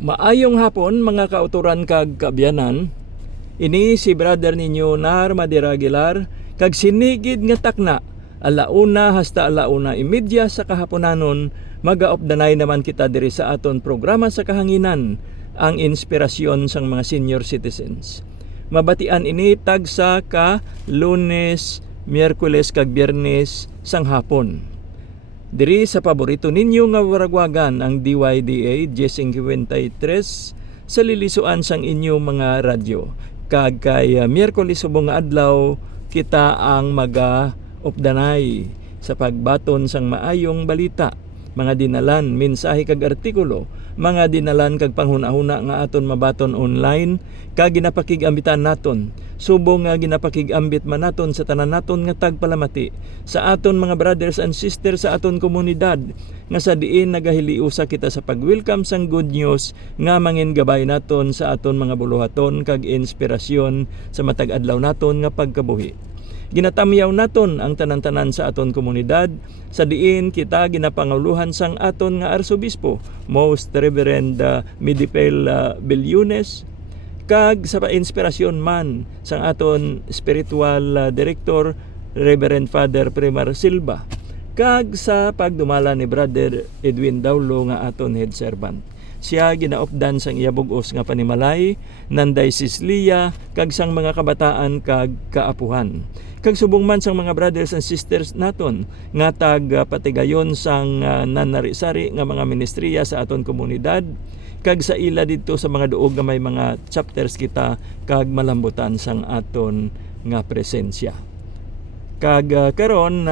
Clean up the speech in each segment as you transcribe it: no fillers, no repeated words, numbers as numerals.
Maayong hapon mga kauturan kag kaabyanan. Ini si brother ninyo Nar Madera Aguilar kag sinigid nga takna alauna hasta alauna imedya sa kahaponanon magaopdanay naman kita diri sa aton programa sa kahanginan ang inspirasyon sang mga senior citizens. Mabatian ini tagsa ka Lunes, Miyerkules kag Biyernes sang hapon. Diri sa paborito ninyo nga waragwagan ang DYDA J53 sa lilisuan sang inyo mga radyo. Kag kay Miyerkules subong nga adlaw kita ang maga-updanay sa pagbaton sang maayong balita, mga dinalan, mensahe kag artikulo, mga dinalan kag panghuna-huna nga aton mabaton online kag ginapakig-ambitan naton. Subong nga ginapakig-ambit man naton sa tanan naton nga tagpalamati sa aton mga brothers and sisters sa aton komunidad nga sa diin nagahiliusa kita sa pag-welcome sang good news nga mangin gabay naton sa aton mga buluhaton kag inspirasyon sa matag adlaw naton nga pagkabuhi. Ginatamyaw naton ang tanan-tanan sa aton komunidad sa diin kita ginapanguluhan sang aton nga arsobispo Most Reverend Midipel Bellunes kag sa inspirasyon man sang aton spiritual director Reverend Father Primar Silva kag sa pagdumala ni Brother Edwin Daulo nga aton head servant. Siya ginaopdan sang iya bug-os nga panimalay nanday Sislia kag sang mga kabataan kag kaapuhan. Kag subong man sang mga brothers and sisters naton nga tag patigayon sang nanari-sari nga mga ministriya sa aton komunidad kag sa ila dito sa mga duog nga may mga chapters kita kag malambutan sang aton nga presensya. Kag karon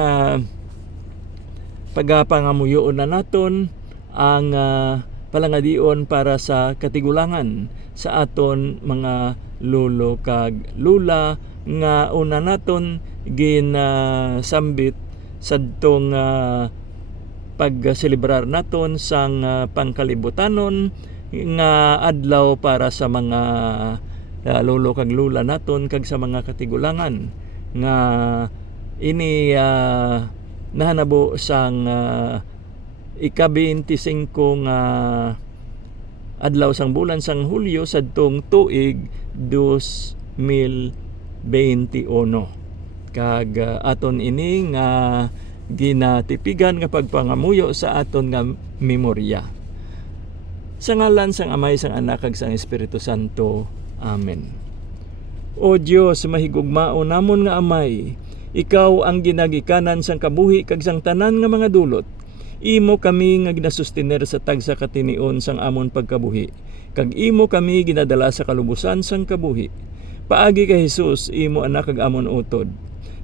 pagapangamuyoon na naton ang palangadion para sa katigulangan sa aton mga lolo kag lula nga una naton ginasambit sadtong pagselebrar naton sang pangkalibutanon nga adlaw para sa mga lolo kag lula naton kag sa mga katigulangan nga ini nahanabo sang ika-25 nga adlaw sang bulan sang Hulyo sadtong tuig 2021. Kag aton ini nga ginatipigan nga pagpangamuyo sa aton nga memorya. Sa ngalan sang Amay, sang Anak kag sang Espiritu Santo. Amen. O Dios, mahigugmao namon nga Amay, ikaw ang ginagikanan sang kabuhi kag sang tanan nga mga dulot. Imo kami nga ginasustiner sa tagsa katinion sang amon pagkabuhi, kag imo kami ginadala sa kalubusan sang kabuhi. Paagi kay Hesus, imo anak kag amon utod.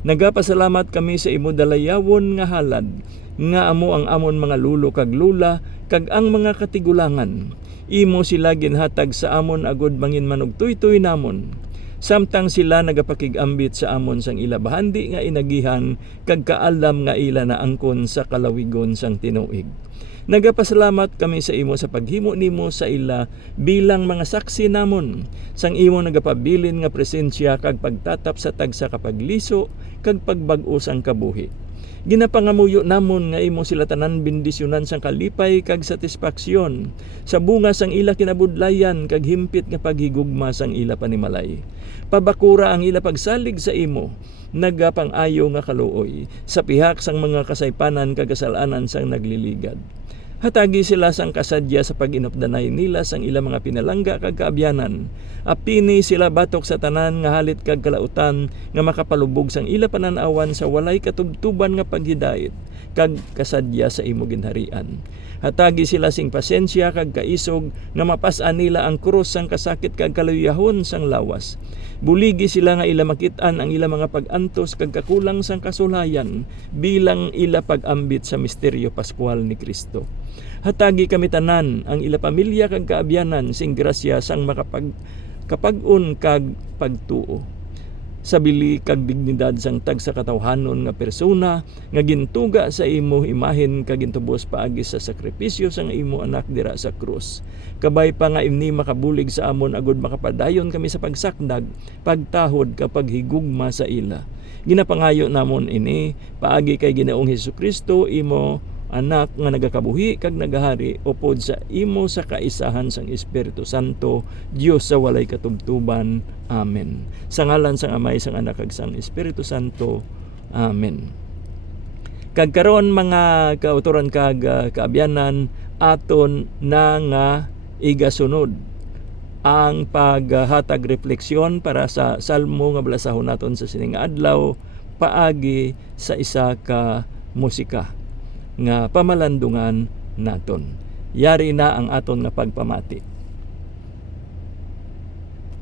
Nagapasalamat kami sa imo dalayawon nga halad, nga amo ang amon mga lulo kag lula kag ang mga katigulangan. Imo sila ginhatag sa amon agud mangin manog tuytoy namon. Samtang sila nagapakig-ambit sa amon sang ila bahandi nga inagihan kag kaalam nga ila na angkon sa kalawigon sang tinuig. Nagapasalamat kami sa imo sa paghimo nimo sa ila bilang mga saksi namon sang imo nagapabilin nga presensya kag pagtatap sa tagsa kapagliso kag pagbag-o sang kabuhi. Ginapangamuyo namon nga imo sila tanan bendisyonan sang kalipay kag satisfaksyon sa bunga sang ila kinabudlayan kag himpit nga paghigugma sang ila panimalay. Pabakura ang ila pagsalig sa imo, nagapang-ayo nga kaluoy sa pihak sang mga kasaypanan kag kasalanan sang nagliligad. Hatagi sila sang kasadya sa pag-inupdanay nila sang ila mga pinalangga kag kaabyanan. Apini sila batok sa tanan nga halit kag kalautan nga makapalubog sang ila pananawan sa walay katubtuban nga paghidait kag kasadya sa imo ginharian. Hatagi sila sing pasensya kag kaisog nga mapas-an nila ang krus sang kasakit kag kaluyahon sang lawas. Buligi sila nga ila makit-an ang ila mga pag-antos kag kakulang sang kasulayan bilang ila pag-ambit sa misteryo Pascual ni Kristo. Hatagi kami tanan ang ila pamilya kag kaabyanan sing grasya sang kapag-un kag pagtuo. Sa bili kag dignidad sang tagsa katawhanon nga persona nga gintuga sa imo imahen kag gintubos paagi sa sakripisyo sang imo anak dira sa krus. Kabay pa nga imni makabulig sa amon agud makapadayon kami sa pagsakdag, pagtahod kapag higugma sa ila. Ginapangayo namon ini paagi kay Ginoong Hesukristo imo Anak nga nagakabuhi kag nagahari upod sa imo sa kaisahan sang Espiritu Santo, Dios sa walay katubtuban. Amen. Sa ngalan sang Amay, sang Anak kag sang Espiritu Santo. Amen. Kag karon mga kautoran kag kaabyanan, aton na nga igasunod ang paghatag refleksyon para sa salmo nga balasahon naton sa sining adlaw paagi sa isa ka musika nga pamalandungan naton. Yari na ang aton nga pagpamati.